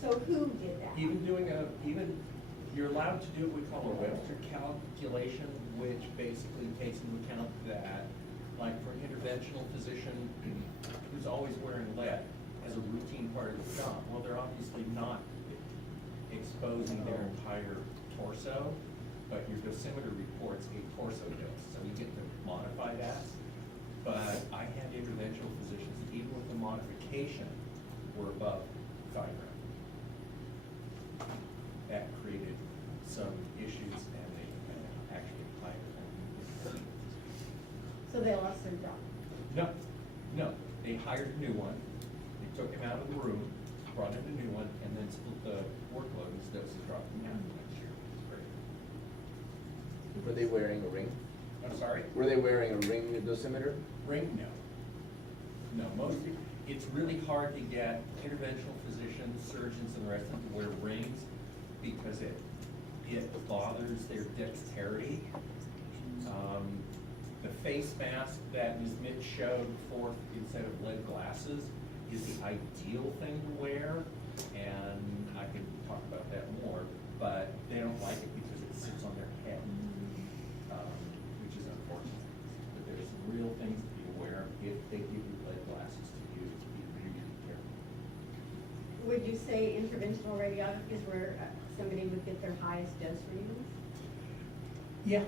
So who did that? You're allowed to do what we call a Webster calculation, which basically takes into account that, like for an interventional physician who's always wearing lead as a routine part of the job, well, they're obviously not exposing their entire torso, but your dosimeter reports a torso dose, so you get to modify that. But I had interventional physicians that even with the modification were above 5 grams. That created some issues, and they actually hired them. So they lost their job? No, they hired a new one, they took him out of the room, brought in a new one, and then split the workload, and doses dropped in half next year. It was great. Were they wearing a ring? I'm sorry? Were they wearing a ring dosimeter? Ring, no. No, it's really hard to get interventional physicians, surgeons, and the rest of them to wear rings because it bothers their dexterity. The face mask that Ms. Mitch showed for instead of lead glasses is the ideal thing to wear, and I can talk about that more, but they don't like it because it sits on their head, which is unfortunate. But there's some real things to be aware of if they give you lead glasses to use, be really careful. Would you say interventional radiography is where somebody would get their highest dose readings? Yeah.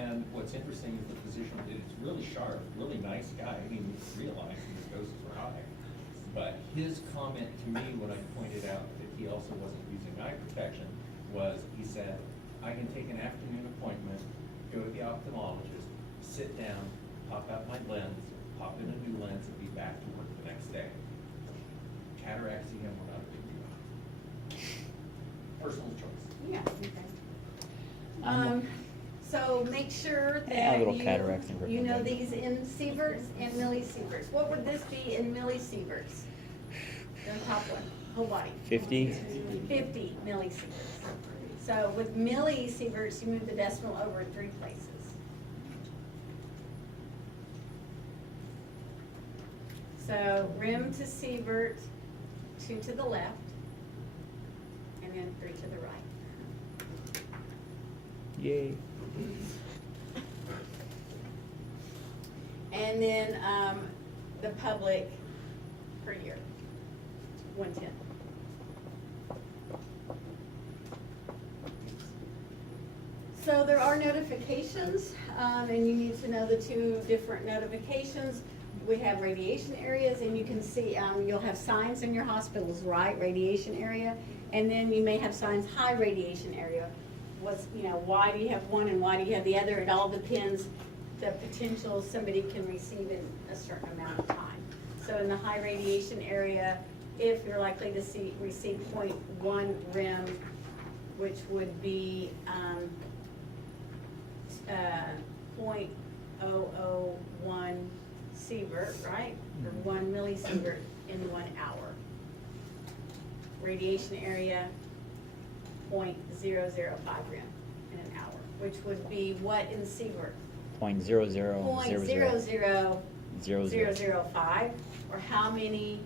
And what's interesting is the physician is really sharp, really nice guy. I mean, realizing his doses were high. But his comment to me when I pointed out that he also wasn't using eye protection was, he said, I can take an afternoon appointment, go to the ophthalmologist, sit down, pop out my lens, pop in a new lens, and be back to work the next day. Cataracts to him were not a big deal. Personal choice. Yeah, okay. So make sure Yeah, that little cataracts and you know crooked these in sieverts and millisieverts. What would this be in millisieverts? The top one, whole body. 50. 50 millisieverts. So with millisieverts, you move the decimal over 3 places. So rim to sievert, 2 to the left, and then 3 to the right. Yay. And then the public per year, 110. So there are notifications, and you need to know the 2 different notifications. We have radiation areas, and you can see, you'll have signs in your hospitals, right? Radiation area, and then you may have signs, high radiation area. Why do you have one and why do you have the other? It all depends the potential somebody can receive in a certain amount of time. So in the high radiation area, if you're likely to receive 0.1 rem, which would be 0.001 sievert, right? Or 1 millisievert in 1 hour. Radiation area, 0.005 rem in an hour, which would be what in sievert? 0.0000005, or how many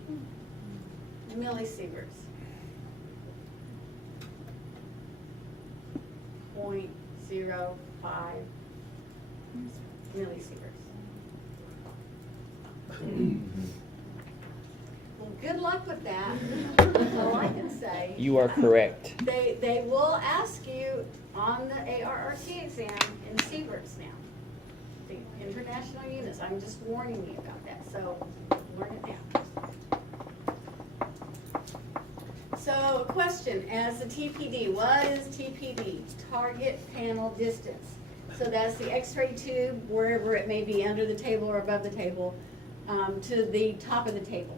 millisieverts? 0.05 millisieverts. Well, good luck with that. That's all I can say. You are correct. They will ask you on the ARRT exam in sieverts now. The international units, I'm just warning you about that, so learn it now. So a question, as a TPD, what is TPD? Target panel distance. So that's the x-ray tube, wherever it may be, under the table or above the table, to the top of the table.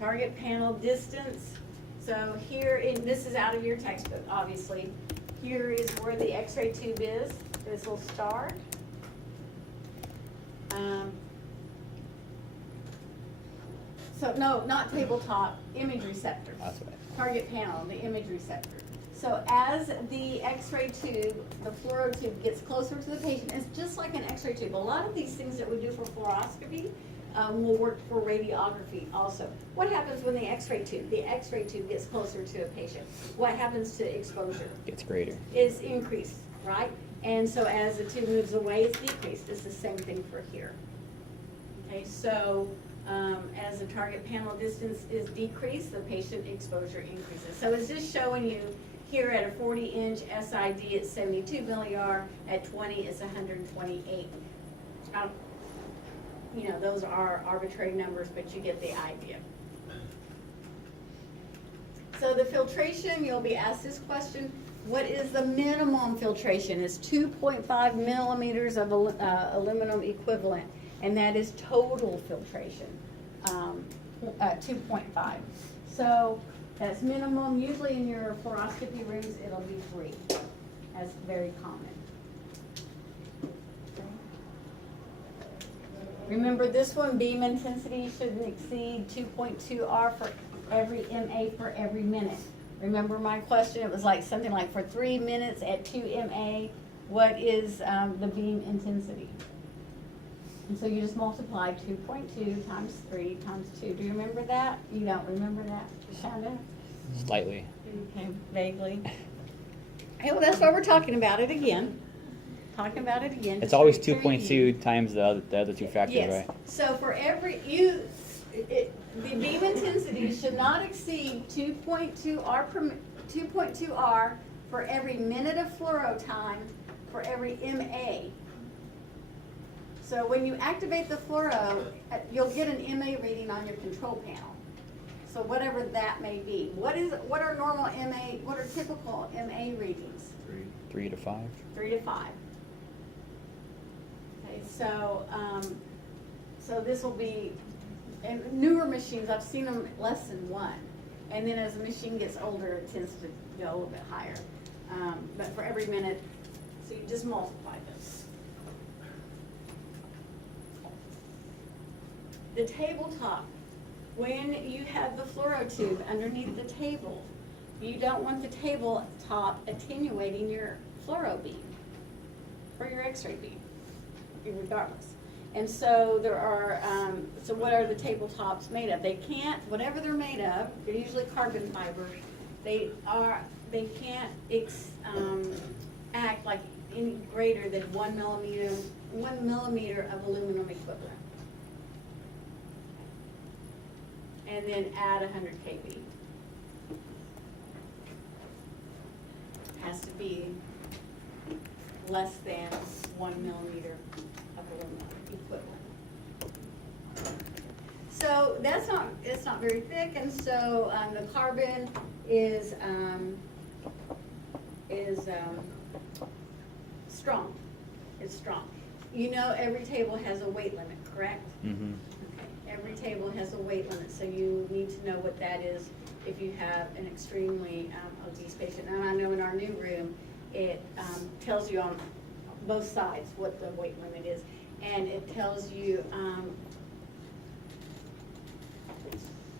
Target panel distance. So here, this is out of your textbook, obviously. Here is where the x-ray tube is, this little star. So no, not tabletop, image receptor. That's right. Target panel, the image receptor. So as the x-ray tube, the fluoro tube gets closer to the patient, it's just like an x-ray tube. A lot of these things that we do for fluoroscopy, will work for radiography also. What happens when the x-ray tube? The x-ray tube gets closer to a patient. What happens to exposure? Gets greater. Is increased, right? And so as the tube moves away, it's decreased. It's the same thing for here. Okay, so as the target panel distance is decreased, the patient exposure increases. So it's just showing you here at a 40-inch SID, it's 72 milli-ar. At 20, it's 128. You know, those are arbitrary numbers, but you get the idea. So the filtration, you'll be asked this question: what is the minimum filtration? It's 2.5 millimeters of aluminum equivalent, and that is total filtration, 2.5. So that's minimum. Usually in your fluoroscopy rooms, it'll be 3. That's very common. Remember this one, beam intensity shouldn't exceed 2.2 R for every MA for every minute. Remember my question, it was like something like for 3 minutes at 2 MA, what is the beam intensity? And so you just multiply 2.2 times 3 times 2. Do you remember that? You don't remember that, Shonda? Slightly. Okay, vaguely. Hey, well, that's why we're talking about it again. It's just always to review. 2.2 times the other two factors, Yes. right? So for every, the beam intensity should not exceed 2.2 R per, 2.2 R for every minute of fluoro time for every MA. So when you activate the fluoro, you'll get an MA reading on your control panel. So whatever that may be. What are normal MA, what are typical MA readings? 3 to 5. 3 to 5. Okay, so, so this will be, and newer machines, I've seen them less than 1. And then as the machine gets older, it tends to go a little bit higher. But for every minute, so you just multiply this. The tabletop, when you have the fluoro tube underneath the table, you don't want the tabletop attenuating your fluoro beam or your x-ray beam, regardless. And so there are, so what are the tabletops made of? They can't, whatever they're made of, they're usually carbon fiber, they can't act like any greater than 1 millimeter of aluminum equivalent. And then add 100 kV. Has to be less than 1 millimeter of aluminum equivalent. So it's not very thick, and so the carbon is strong. It's strong. You know, every table has a weight limit, correct? Mm-hmm. Every table has a weight limit, so you need to know what that is if you have an extremely obese patient. And I know in our new room, it tells you on both sides what the weight limit is, and it tells you,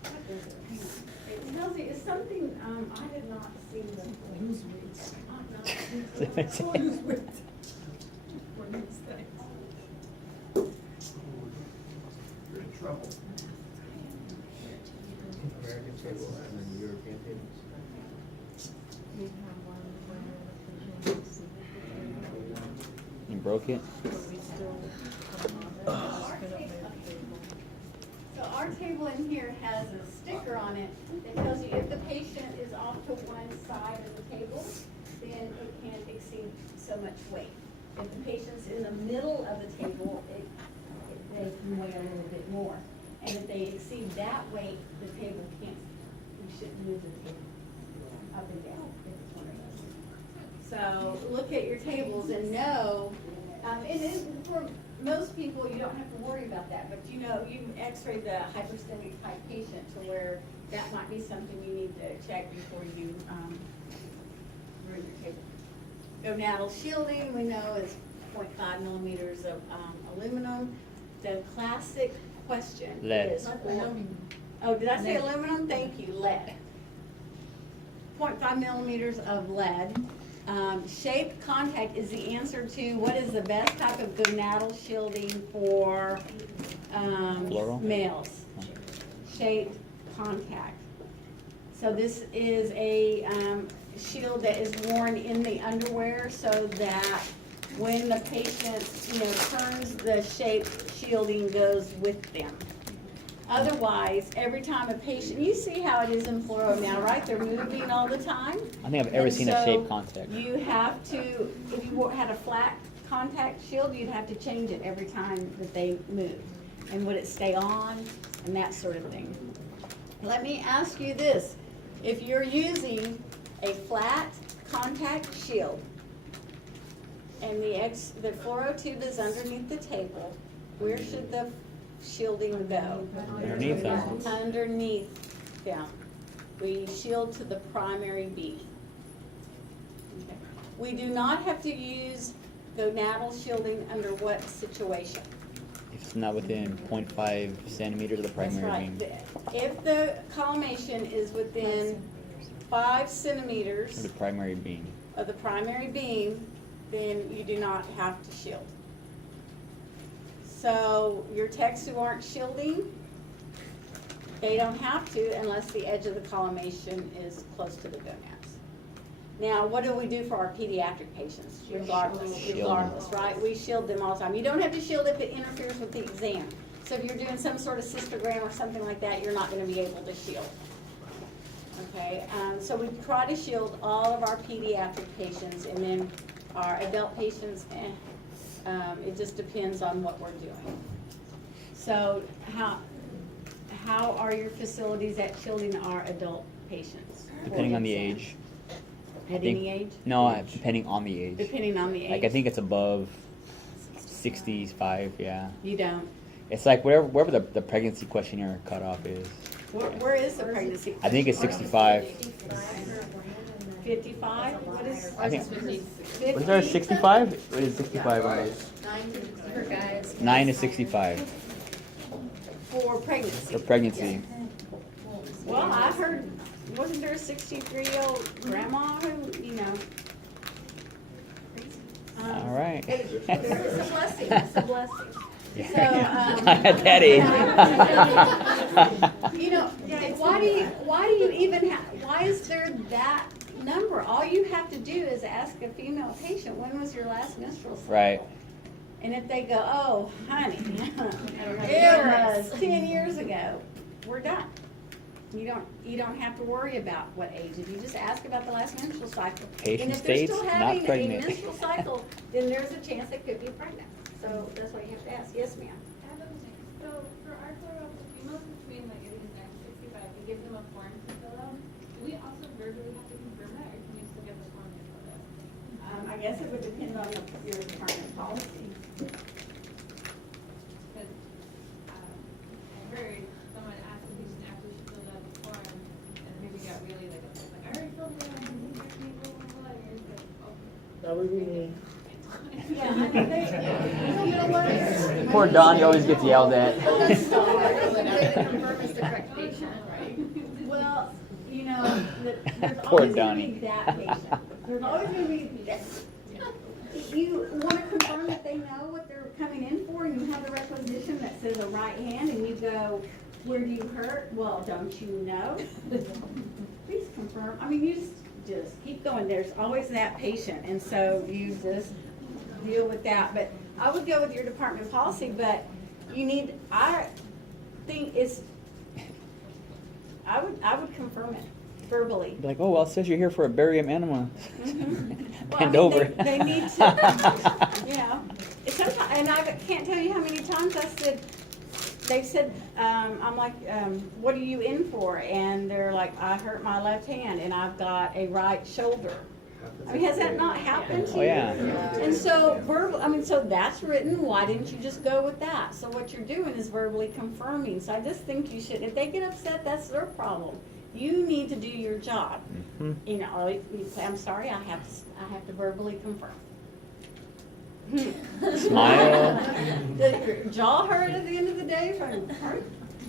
what is it? Hang on. It tells you, it's something, I did not see the lose weight. Lose weight. What is that? You're in trouble. American table and then European tables. You broke it? So our table in here has a sticker on it that tells you if the patient is off to one side of the table, then it can't exceed so much weight. If the patient's in the middle of the table, they can weigh a little bit more. And if they exceed that weight, the table can't, you shouldn't move the table up and down if it's one of those. So look at your tables and know, and for most people, you don't have to worry about that, but you know, you x-ray the hyperstenic type patient to where that might be something you need to check before you ruin your table. Gonadal shielding, we know, is 0.5 millimeters of aluminum. The classic question Lead. is, oh, did I say aluminum? Thank you, lead. 0.5 millimeters of lead. Shaped contact is the answer to what is the best type of gonadal shielding for Fluoro? males, shaped contact. So this is a shield that is worn in the underwear so that when the patient, turns, the shape shielding goes with them. Otherwise, every time a patient, you see how it is in Fluoro now, right? They're moving all the time. I think I've ever And seen a so shape contact. You have to, if you had a flat contact shield, you'd have to change it every time that they move. And would it stay on and that sort of thing. Let me ask you this. If you're using a flat contact shield and the fluoro tube is underneath the table, where should the shielding go? Underneath them. Underneath them. We shield to the primary beam. Okay. We do not have to use gonadal shielding under what situation? If it's not within 0.5 centimeters of the That's primary right. beam. If the collimation is within 5 Of centimeters the primary beam. of the primary beam, then you do not have to shield. So your techs who aren't shielding, they don't have to unless the edge of the collimation is close to the gonads. Now, what do we do for our pediatric patients? Regardless, Shield. right? We shield them all the time. You don't have to shield if it interferes with the exam. So if you're doing some sort of cystogram or something like that, you're not gonna be able to shield. Okay, so we try to shield all of our pediatric patients, and then our adult patients, it just depends on what we're doing. So how are your facilities at shielding our adult patients? Depending for on the exam? age. At think- any age? No, depending on the age. Depending on the age? Like I think it's above 65, yeah. You don't? It's like wherever the pregnancy questionnaire cutoff is. Where is the pregnancy? I think it's 65. 55? What is? I think. 50? Was there a 65? What is 65 on it? For guys. 9 to 65 For pregnancy? for pregnancy. Well, I heard, wasn't there a 63-year-old grandma who, All right. It's a blessing, it's a blessing. Yeah. So, At that age. Why do you even why is there that number? All you have to do is ask a female patient, when was your last menstrual cycle? Right. And if they go, oh, honey, it was 10 years ago, we're done. You don't have to worry about what age. If you just ask about the last menstrual cycle. Patient And if they're states still not having a pregnant. menstrual cycle, then there's a chance they could be pregnant. So that's why you have to ask. Yes, ma'am. I have a question. So for our Fluoro, the females between like it is 9 to 65, we give them a form to fill out. Do we also verbally have to confirm that, or can you still get the form to fill out? I guess it would depend on your department policy. Because I heard someone asked the patient after she filled out the form, and maybe got really like upset, like, I already filled it out, I think I can go blah, blah, blah. And you're just like, okay. That would be me. Yeah, I mean, you know what? Poor Don, he always gets yelled at. Confirm is the correct patient, right? Well, there's Poor always gonna Donnie. be that patient. There's always gonna be that. If you wanna confirm that they know what they're coming in for, and you have the requisition that says a right hand, and you go, where do you hurt? Well, don't you know? Please confirm. I mean, you just keep going. There's always that patient, and so you just deal with that. But I would go with your department policy, but I think I would confirm it verbally. Be like, oh, well, it says you're here for a barium enema. Well, Bend I mean, over. They need to, sometimes, and I can't tell you how many times they've said, I'm like, what are you in for? And they're like, I hurt my left hand and I've got a right shoulder. I mean, has that not happened to you? Oh, yeah. And so so that's written, why didn't you just go with that? So what you're doing is verbally confirming. So I just think you should, if they get upset, that's their problem. You need to do your job. Mhm. Or you say, I'm sorry, I have to verbally confirm. Smile. Does your jaw hurt at the end of the day from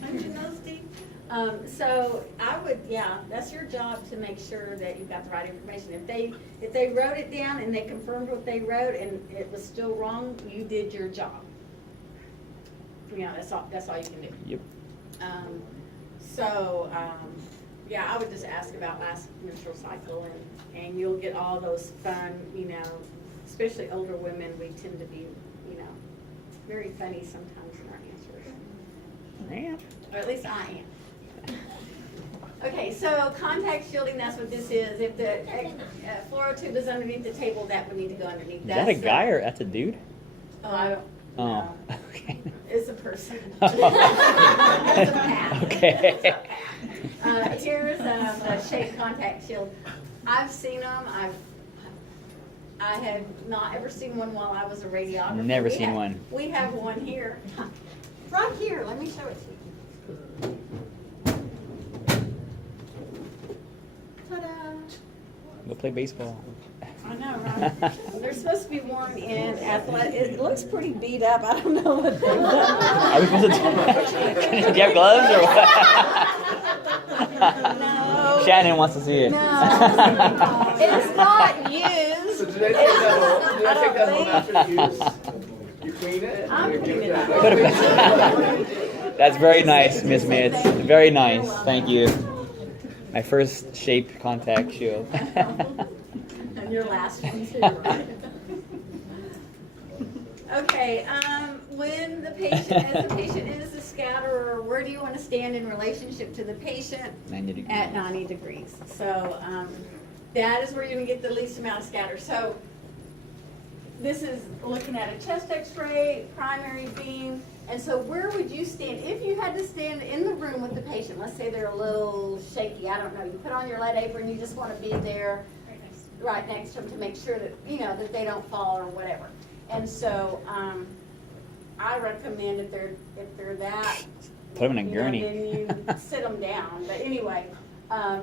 punching those teeth? So I would, that's your job to make sure that you've got the right information. If they wrote it down and they confirmed what they wrote and it was still wrong, you did your job. You know, that's all you can do. Yep. Yeah, I would just ask about last menstrual cycle, and you'll get all those fun, you know, especially older women, we tend to be, you know, very funny sometimes in our answers. Yeah. Or at least I am. Okay, so contact shielding, that's what this is. If the fluoro tube is underneath the table, that would need to go underneath. Is that a guy or that's a dude? Oh, I don't Oh, know. okay. It's a person. Oh. It's a path. Okay. It's a path. Here's the Shape Contact Shield. I've seen them. I have not ever seen one while I was a radiographer. Never seen one. We have one here. Right here. Let me show it to you. Ta-da! Go play baseball. I know, right? They're supposed to be worn in athletic. It looks pretty beat up. I don't know what they've done. Are we supposed to do you have gloves or what? No. Shannon wants to see it. No. It's not used. So did I take that home after use? You clean it? I'm You cleaning give it that up. back? That's very nice, Miss Mitz. Very nice. Thank you. My first Shape Contact Shield. And your last one too, right? Okay, when the patient, as the patient is a scatterer, where do you want to stand in relationship to the patient? 90 degrees. At 90 degrees. So that is where you're going to get the least amount of scatter. So this is looking at a chest x-ray, primary beam. And so where would you stand? If you had to stand in the room with the patient, let's say they're a little shaky, I don't know, you put on your lead apron, you just want to be there right next to them to make sure that, you know, that they don't fall or whatever. And so I recommend if they're that, Put them in a you know, gurney. then you sit them down. But anyway,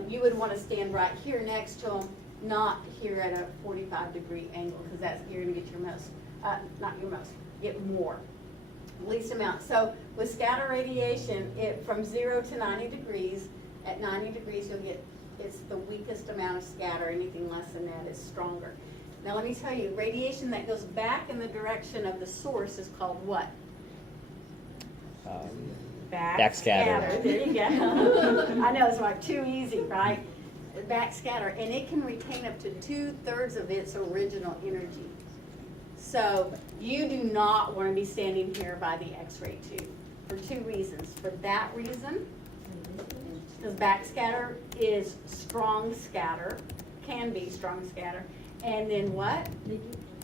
you would want to stand right here next to them, not here at a 45-degree angle, because that's, you're going to get your most, not your most, get more, least amount. So with scatter radiation, from 0 to 90 degrees, at 90 degrees you'll get, it's the weakest amount of scatter. Anything less than that is stronger. Now let me tell you, radiation that goes back in the direction of the source is called what? Backscatter. There you go. I know, it's like too easy, right? Backscatter, and it can retain up to 2/3 of its original energy. So you do not want to be standing here by the x-ray tube for two reasons. For that reason, because backscatter is strong scatter, can be strong scatter, and then what?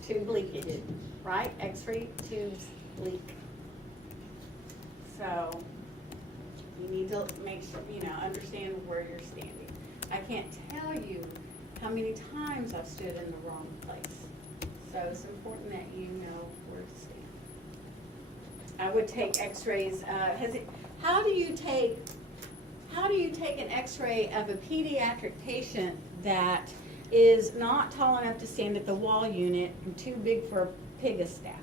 Tube leakage, right? X-ray tubes leak. So you need to make sure, you know, understand where you're standing. I can't tell you how many times I've stood in the wrong place. So it's important that you know where to stand. I would take x-rays, how do you take an x-ray of a pediatric patient that is not tall enough to stand at the wall unit and too big for a pigostat?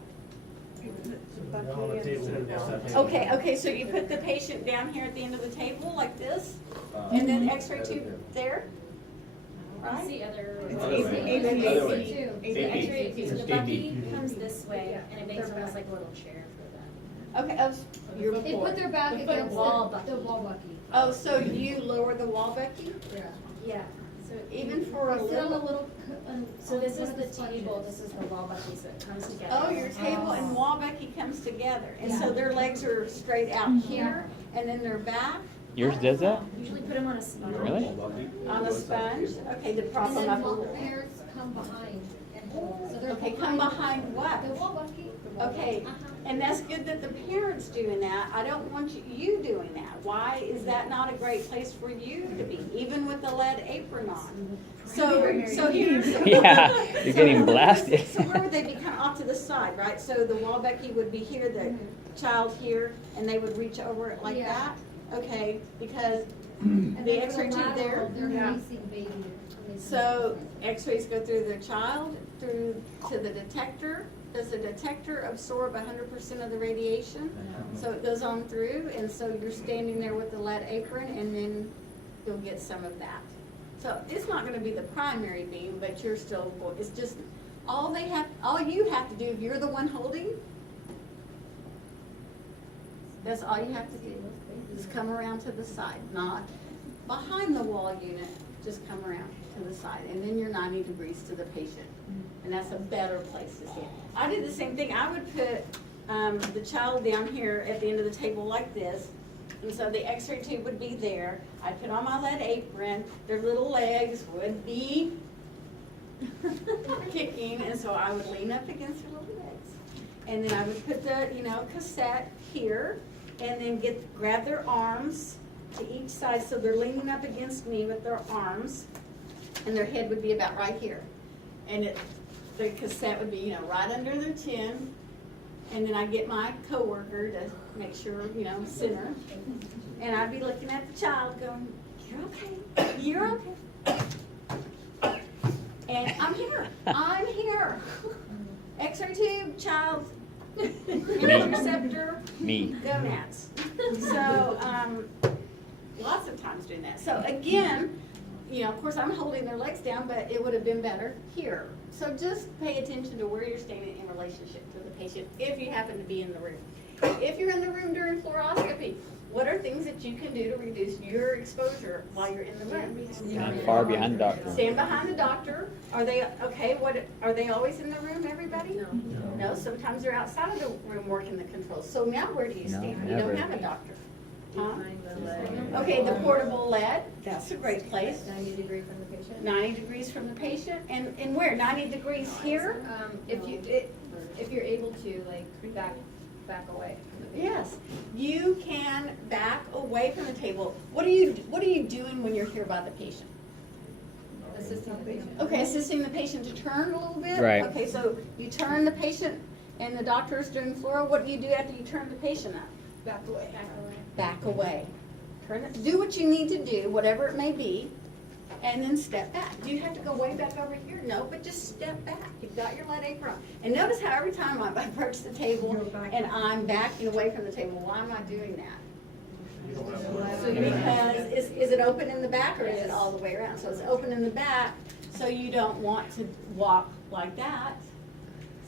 Okay, so you put the patient down here at the end of the table like this, and then x-ray tube there, I right? see other. Even Other way. Too. So AP. the X-ray, so the AP. bucky comes this way, and it makes almost like a little chair for them. Okay, you're, They put their back against the wall bucky. oh, so you lower the wall, Becky? Yeah. Yeah, so Even for a They sit on a little? little. So this is the table, this is the wall bucky, so it comes together. Oh, your table and wall, Becky, comes together, and so Yeah. their legs are straight out here, and then their back Yours does that? Usually put them on a sponge. Really? on a sponge, okay, to prop And them then up a little. parents come behind and hold. So they're Okay, come behind what? The wall bucky. Okay, and that's good that the parents doing that. I don't want you doing that. Why is that not a great place for you to be, even with the lead apron on? So here's. Yeah, you're getting blasted. So where would they be, kind of off to the side, right? So the wall Becky would be here, the child here, and they would reach over it like Yeah. that? Okay, because And the then for x-ray tube there. lateral, They're facing baby. So x-rays go through the child, through to the detector. Does the detector absorb 100% of the radiation? So it goes on through, and so you're standing there with the lead apron, and then you'll get some of that. So it's not gonna be the primary beam, but you're still, it's just, all you have to do, if you're the one holding, That's all you have to do. Just come around to the side, not behind the wall unit, just come around to the side. And then you're 90 degrees to the patient. And that's a better place to stand. I did the same thing. I would put the child down here at the end of the table like this. And so the x-ray tube would be there. I'd put on my lead apron. Their little legs would be kicking. And so I would lean up against their little legs. And then I would put the, cassette here. And then grab their arms to each side. So they're leaning up against me with their arms. And their head would be about right here. And the cassette would be, right under their chin. And then I'd get my coworker to make sure, center. And I'd be looking at the child going, you're okay, you're okay. And I'm here. X-ray tube, child, interceptor, Me. gonads. So, lots of times doing that. So again, of course I'm holding their legs down, but it would have been better here. So just pay attention to where you're standing in relationship to the patient if you happen to be in the room. If you're in the room during fluoroscopy, what are things that you can do to reduce your exposure while you're in the room? Stand far behind the doctor. Stand behind the doctor. Are they okay? Are they always in the room, everybody? No, sometimes they're outside of the room working the controls. So now where do you No, stand? You never. don't have a doctor. Huh? Okay, the portable lead, that's a great place. 90 degree from the patient. 90 degrees from the patient, and where, 90 degrees here? If you're able to, like, back away from the patient. Yes, you can back away from the table. What are you doing when you're here by the patient? Assisting the patient. Okay, assisting the patient to turn a little bit? Right. Okay, so you turn the patient, and the doctor's doing fluoro. What do you do after you turn the patient up? Back away. Back away. Do what you need to do, whatever it may be, and then step back. Do you have to go way back over here? No, but just step back. You've got your lead apron on. And notice how every time I approach the table and I'm backing away from the table, why am I doing that? Because is it open in the back or is it all the way around? So it's open in the back, so you don't want to walk like that.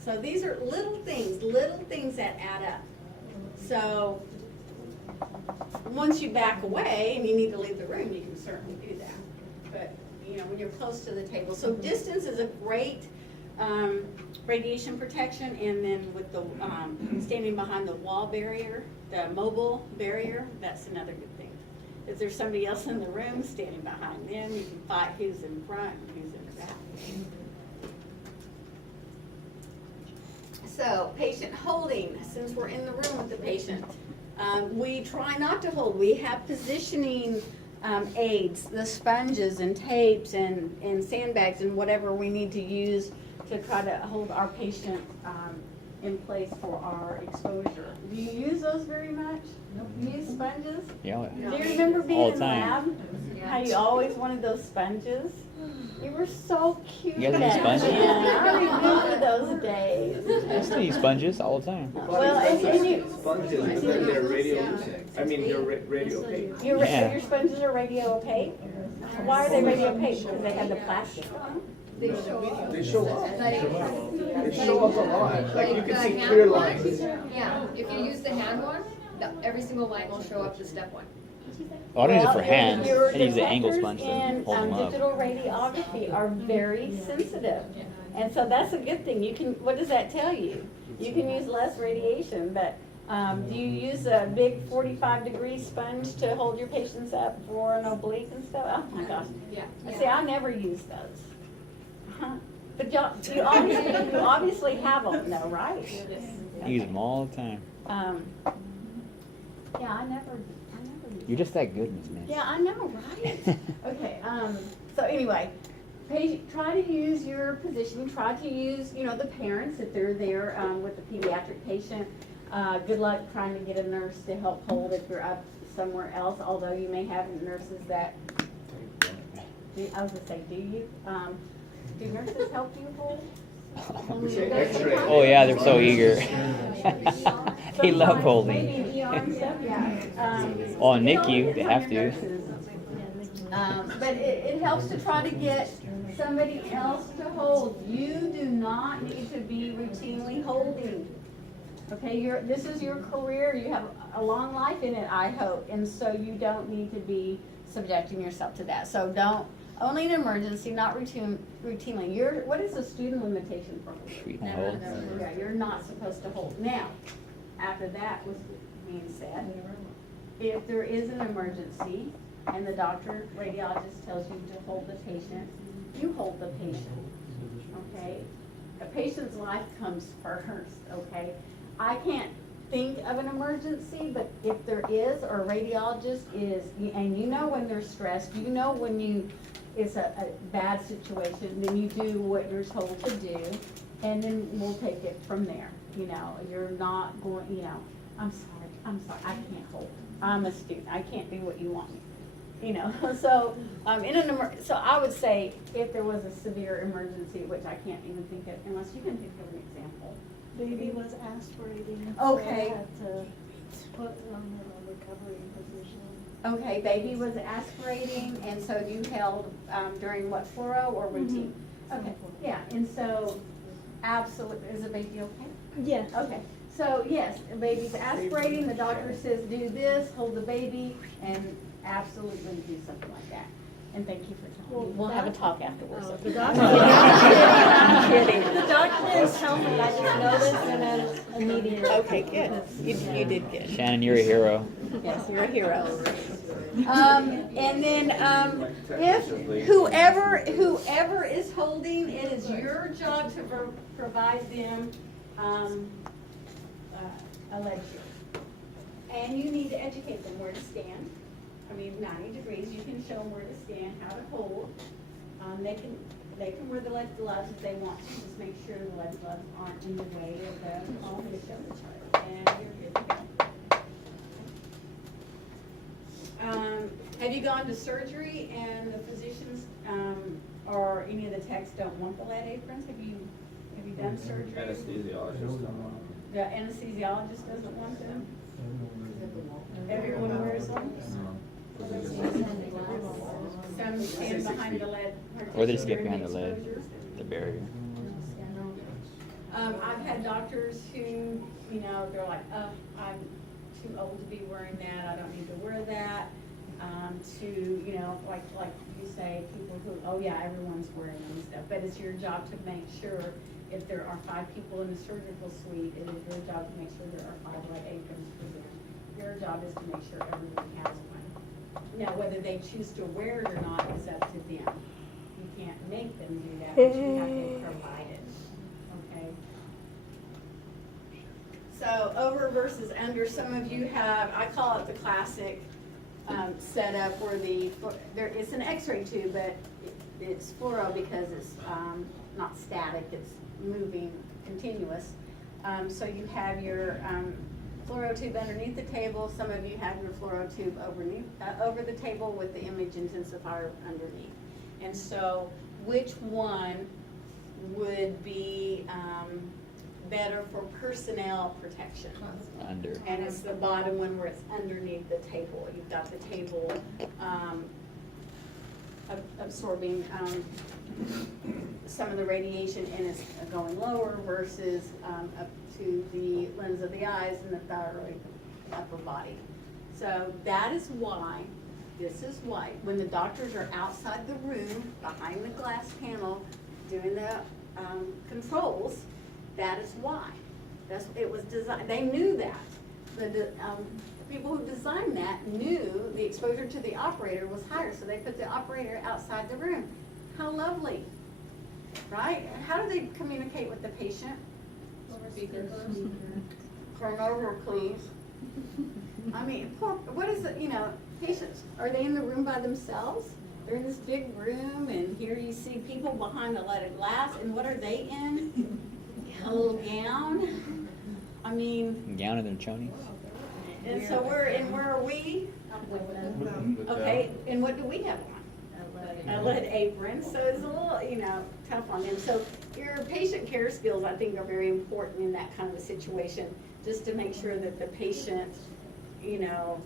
So these are little things that add up. So once you back away and you need to leave the room, you can certainly do that. But, when you're close to the table. So distance is a great radiation protection, and then with the standing behind the wall barrier, the mobile barrier, that's another good thing. If there's somebody else in the room standing behind them, you can fight who's in front and who's in the back. So patient holding, since we're in the room with the patient, we try not to hold. We have positioning aids, the sponges and tapes and sandbags and whatever we need to use to try to hold our patient in place for our exposure. Do you use those very much? You use sponges? Yeah. Do you remember being All in the time. lab? How you always wanted those sponges? You were so cute. You guys use back sponges? then. I remember those days. I still use sponges all the time. Well, and you, Sponges, but then they're radio opaque. your sponges are radio opaque? Why are they radio opaque? Because they have the plastic on? They show up. They show up a lot. Like you can the see hand clear one, lines. Yeah, if you use the hand one, every single line will show up to step one. Oh, I don't use it for Well, hands. your I use the angle detectors sponge to in, hold them up. digital radiography are very sensitive. And so that's a good thing. You can, what does that tell you? You can use less radiation, but do you use a big 45-degree sponge to hold your patients up for an oblique and stuff? Oh my gosh. Yeah. See, I never use those. But you obviously have them though, right? I use them all the time. Yeah, I never use You're just that good, Miss Miss. Yeah, I know, right? Okay, so anyway, try to use your positioning, try to use, the parents if they're there with the pediatric patient. Good luck trying to get a nurse to help hold if you're up somewhere else, although you may have nurses that, I was gonna say, do you? Do nurses help you hold? We say X-ray. Oh yeah, they're so eager. They love Sometimes, holding. maybe ER and stuff, yeah. Oh, you NICU, don't need they on have your to. nurses. But it helps to try to get somebody else to hold. You do not need to be routinely holding. Okay, this is your career, you have a long life in it, I hope, and so you don't need to be subjecting yourself to that. So don't, only an emergency, not routinely. What is the student limitation for holding? We don't hold. Yeah, you're not supposed to hold. Now, after that was being said, if there is an emergency and the doctor, radiologist tells you to hold the patient, you hold the patient, okay? A patient's life comes first, okay? I can't think of an emergency, but if there is, or a radiologist is, and you know when they're stressed, you know when it's a bad situation, then you do what you're told to do, and then we'll take it from there. You know, you're not going, you know, I'm sorry, I can't hold. I'm a student, I can't do what you want me. You know, so, so I would say if there was a severe emergency, which I can't even think of, unless you can think of an example. Baby was aspirating. Okay. So I had to put on a recovery position. Okay, baby was aspirating, and so you held, during what, fluoro or routine? Okay, yeah, and so, absolutely, is the baby okay? Yes. Okay, so yes, the baby's aspirating, the doctor says do this, hold the baby, and absolutely do something like that. And thank you for telling me. We'll have a talk afterwards. Oh, the doctor. I'm kidding. The doctor didn't tell me, I just noticed and then immediately. Okay, good. You did good. Shannon, you're a hero. Yes, you're a hero. And then, if whoever is holding, it is your job to provide them, a lecture. And you need to educate them where to stand. I mean, 90 degrees, you can show them where to stand, how to hold. They can wear the lead gloves if they want to, just make sure the lead gloves aren't in the way of the, all the show the chart. And you're good to go. Have you gone to surgery and the physicians, or any of the techs don't want the lead aprons? Have you done surgery? Anesthesiologist. The anesthesiologist doesn't want them? Everyone wears them? Some stand behind the lead. Or they just get behind the lead, the barrier. I've had doctors who, you know, they're like, oh, I'm too old to be wearing that, I don't need to wear that. To, you know, like you say, people who, oh yeah, everyone's wearing them and stuff, but it's your job to make sure if there are 5 people in the surgical suite, it is your job to make sure there are 5 lead aprons for them. Your job is to make sure everyone has one. Now, whether they choose to wear it or not is up to them. You can't make them do that, but you have to provide it, okay? So over versus under, some of you have, I call it the classic setup where it's an x-ray tube, but it's fluoro because it's not static, it's moving, continuous. So you have your fluoro tube underneath the table. Some of you have your fluoro tube over the table with the image intensifier underneath. And so which one would be better for personnel protection? Under. And it's the bottom one where it's underneath the table. You've got the table absorbing some of the radiation and it's going lower versus up to the lens of the eyes and the thyroid upper body. So that is why, this is why, when the doctors are outside the room, behind the glass panel, doing the controls, that is why. It was designed, they knew that. The people who designed that knew the exposure to the operator was higher, so they put the operator outside the room. How lovely, right? How do they communicate with the patient? Speakers. Turn over, please. I mean, poor, what is it, you know, patients, are they in the room by themselves? They're in this big room, and here you see people behind a leaded glass, and what are they in? A little gown? I mean. Gown and their chonies. And so where are we? Okay, and what do we have on? A lead apron, so it's a little, you know, tough on them. So your patient care skills, I think, are very important in that kind of a situation, just to make sure that the patient, you know,